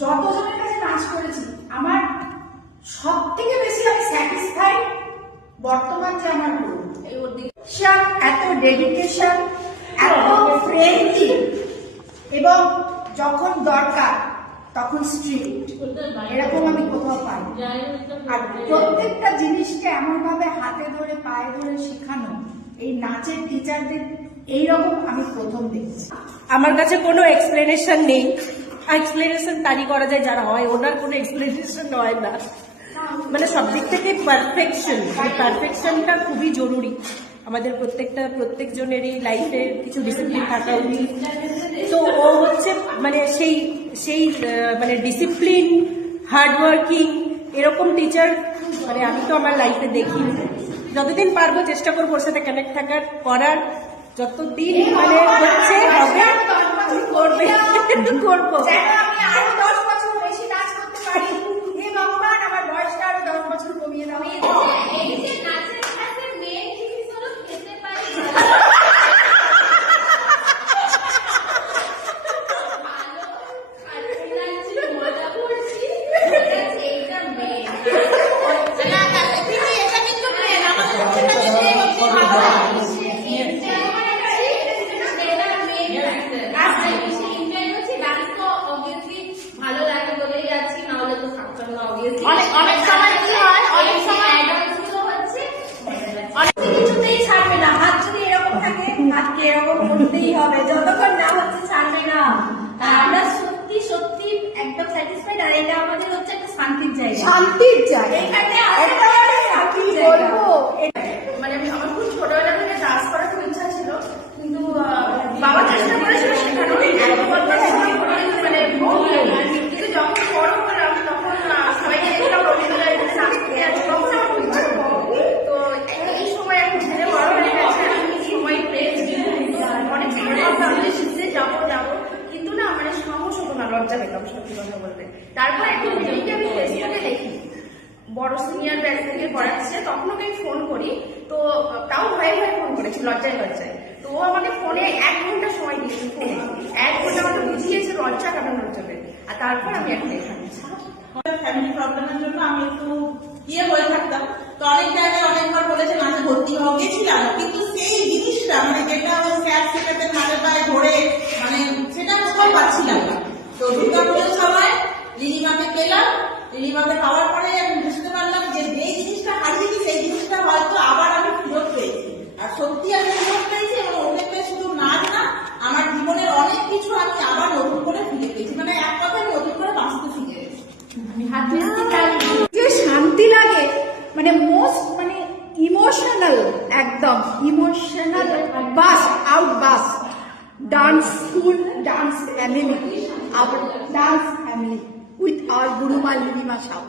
যতজনের কাছে নাচ করেছি আমার সব থেকে বেশি আমি স্যাটিসফাইড বর্তমান যে আমার গুরু, এত ডেডিকেশন, এত ফ্রেন্ডলি এবং যখন দরকার তখন স্ট্রিক্ট, এরকম আমি কোথাও পাই। আর প্রত্যেকটা জিনিসকে এমন ভাবে হাতে ধরে পায়ে ধরে শেখানো এই নাচের টিচারদের এইরকম আমি প্রথম দেখছি। আমার কাছে কোনো এক্সপ্লেনেশন নেই, এক্সপ্লেনেশন তারই করা যায় যারা হয়, ওনার কোনো এক্সপ্লেনেশন হয় না। মানে সব দিক থেকে পারফেকশনটা খুবই জরুরি আমাদের প্রত্যেকজনেরই লাইফে কিছু ডিসিপ্লিন থাকা উচিত। তো ও হচ্ছে মানে সেই মানে ডিসিপ্লিন, হার্ডওয়ার্কিং এরকম টিচার মানে আমি তো আমার লাইফে দেখি। যতদিন পারবো চেষ্টা করবো ওর সাথে কানেক্ট থাকার, করার, যতদিন মানে হচ্ছে হবে করবে করবো। আরো 10 বছর বেশি নাচ করতে পারি, হে ভগবান আমার বয়সটা আরো 10 বছর কমিয়ে দাও। এই যে নাচের সাথে মেন জিনিস হলো খেতে পারি মজা করছি, এইটা মেন। ভালো লাগে বলেই যাচ্ছি, না হলে তো থাকতাম না। অনেক সময় কি হয়, অনেক সময় হচ্ছে অনেক কিছুতেই ছাড়বে না। হাত যদি এরকম থাকে, হাতকে এরকম করতেই হবে, যতক্ষণ না হচ্ছে ছাড়বে না। আমরা সত্যি সত্যি একদম স্যাটিসফাইড। আর এটা আমাদের হচ্ছে একটা শান্তির জায়গা, শান্তির জায়গা। এখানে কি বলবো, মানে আমার খুব ছোটবেলা থেকে ডান্স করার খুব ইচ্ছা ছিল, কিন্তু বাবা চেষ্টা করেছিল শেখানো, মানে কিন্তু যখন বড় হলাম তখন সবাইকে দেখলাম রবীন্দ্রনাথ নাচ করতে আছে, তখন আমার খুব ইচ্ছা হলো। তো এই সময় এখন ছেলে বড় হয়ে গেছে, আমি সময় পেয়েছি, অনেক আমি শিখতে যাবো, কিন্তু না মানে সাহস হতো না, লজ্জা পেতাম সত্যি কথা বলতে। তারপর একটু মেয়েকে আমি ফেসবুকে দেখি বড় সিনিয়র ব্যাচ থেকে পড়াচ্ছে, তখন ওকে ফোন করি, তো তাও ভয়ে ফোন করেছি, লজ্জায়। তো ও আমাকে ফোনে 1 ঘন্টা সময় দিয়েছে, ফোনে 1 ঘন্টা আমাকে বুঝিয়েছে লজ্জা কাটানোর জন্য। আর তারপর আমি এখন এখানে ফ্যামিলি প্রবলেমের জন্য আমি একটু হয়ে থাকতাম। তো অনেক জায়গায় অনেকবার বলেছে নাচে ভর্তি হওয়া, গেছিলাম, কিন্তু সেই জিনিসটা মানে যেটা ওই স্যার শেখাতে হাতে পায়ে ধরে মানে সেটা কোথাও পাচ্ছিলাম না। তো দুর্গাপুজোর সময় লিলিমাকে পেলাম, লিলিমাকে পাওয়ার পরে আমি বুঝতে পারলাম যে যেই জিনিসটা হারিয়েছি সেই জিনিসটা হয়তো আবার আমি ফেরত পেয়েছি। আর সত্যি আমি ফেরত পেয়েছি, এবং ওকে পেয়ে শুধু নাচ না, আমার জীবনের অনেক কিছু আমি আবার নতুন করে ফিরে পেয়েছি। মানে এক কথায় নতুন করে বাঁচতে শিখে গেছি। যে শান্তি লাগে, মানে মোস্ট মানে ইমোশনাল, একদম ইমোশনাল বাস আউট বাস dance school, dance family, our dance family with our Guruma Lilima Sau.